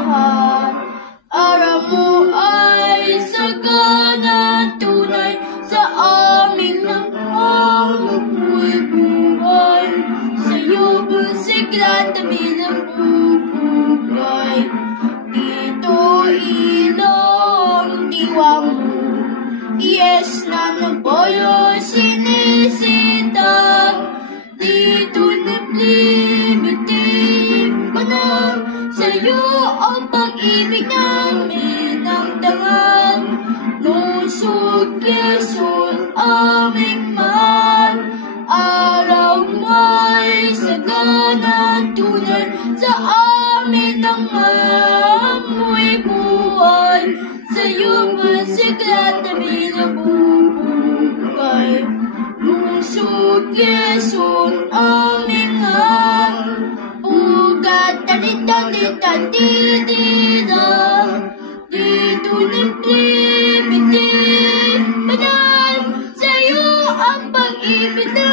lahat. Araw mo ay sagana tunay sa aming nangamoy buhay. Sa'yo busigla tabi ng bubugay. Dito ilang diwa mo. Yes, nanaboyo sinisita. Dito naglibitib pa na. Sa'yo ang pag-ibig namin ang dangal. Lusog, Quezon, aming mahal. Araw mo'y sagana tunay sa amin ang amoy buhay. Sa'yo masigla tabi na bubukay. Lusog, Quezon, aming mahal. Ugat, talitan, titira. Dito naglibitib pa na. Sa'yo ang pag-ibig na